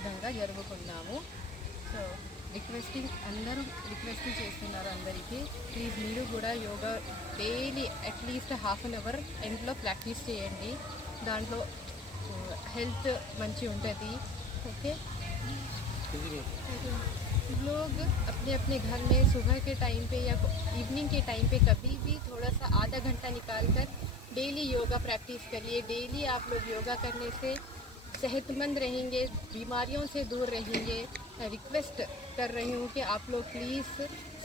విధంగా జరుపుకున్నాము. సో అందరూ రిక్వెస్ట్ చేస్తున్నారు అందరికీ, ప్లీజ్ మీరు కూడా yoga daily at least half an hour ఇంట్లో ప్రాక్టీస్ చేయండి. దాంట్లో हेल्थ मंची उंटदी. ओके, लोग अपने अपने घर में सुबह के टाइम पे या इवनिंग के टाइम पे कभी भी थोड़ा सा आधा घंटा निकाल कर डेली योगा प्रैक्टिस करिए. डेली आप लोग योगा करने से सेहतमंद रहेंगे, बीमारियों से दूर रहेंगे. रिक्वेस्ट कर रही हूँ कि आप लोग प्लीज़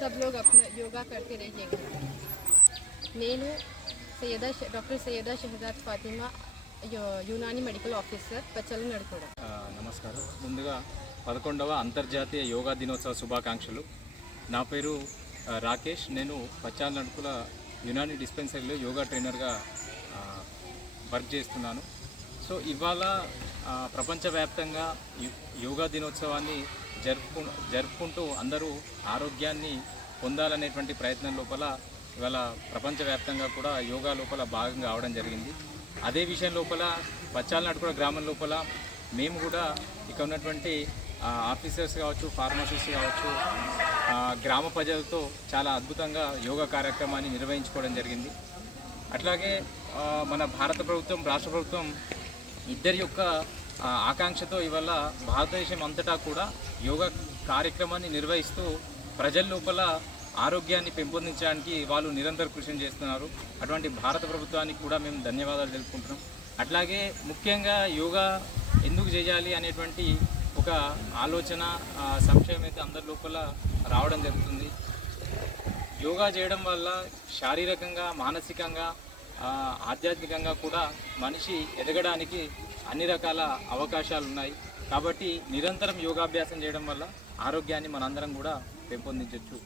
सब लोग अपना योगा करते रहिएगा. నేను doctor Sayyada Shahzad Fatima, Unani medical officer, Pachchalanadukoda. నమస్కారం. ముందుగా 11వ అంతర్జాతీయ యోగా దినోత్సవ శుభాకాంక్షలు. నా పేరు రాకేష్. నేను పచ్చాలనడుకుల యునాని డిస్పెన్సరీలో యోగా ట్రైనర్గా వర్క్ చేస్తున్నాను. సో ఇవాళ ప్రపంచవ్యాప్తంగా యోగా దినోత్సవాన్ని జరుపుకుంటూ అందరూ ఆరోగ్యాన్ని పొందాలనేటువంటి ప్రయత్నం లోపల ఇవాళ ప్రపంచవ్యాప్తంగా కూడా యోగా లోపల భాగంగా అవడం జరిగింది. అదే విషయం లోపల పచ్చాలనడుకుల గ్రామం లోపల మేము కూడా ఇక్కడ ఉన్నటువంటి ఆఫీసర్స్ కావచ్చు, ఫార్మసిస్ట్ కావచ్చు, గ్రామ ప్రజలతో చాలా అద్భుతంగా యోగా కార్యక్రమాన్ని నిర్వహించుకోవడం జరిగింది. అట్లాగే మన భారత ప్రభుత్వం, రాష్ట్ర ప్రభుత్వం ఇద్దరి యొక్క ఆకాంక్షతో ఇవాళ భారతదేశం అంతటా కూడా యోగా కార్యక్రమాన్ని నిర్వహిస్తూ ప్రజల లోపల ఆరోగ్యాన్ని పెంపొందించడానికి వాళ్ళు నిరంతర కృషి చేస్తున్నారు. అటువంటి భారత ప్రభుత్వానికి కూడా మేము ధన్యవాదాలు తెలుపుకుంటున్నాం. అట్లాగే ముఖ్యంగా యోగా ఎందుకు చేయాలి అనేటువంటి ఒక ఆలోచన, సంశయం అయితే అందరి లోపల రావడం జరుగుతుంది. యోగా చేయడం వల్ల శారీరకంగా, మానసికంగా, ఆధ్యాత్మికంగా కూడా మనిషి ఎదగడానికి అన్ని రకాల అవకాశాలు ఉన్నాయి. కాబట్టి నిరంతరం యోగాభ్యాసం చేయడం వల్ల ఆరోగ్యాన్ని మనందరం కూడా పెంపొందించవచ్చు.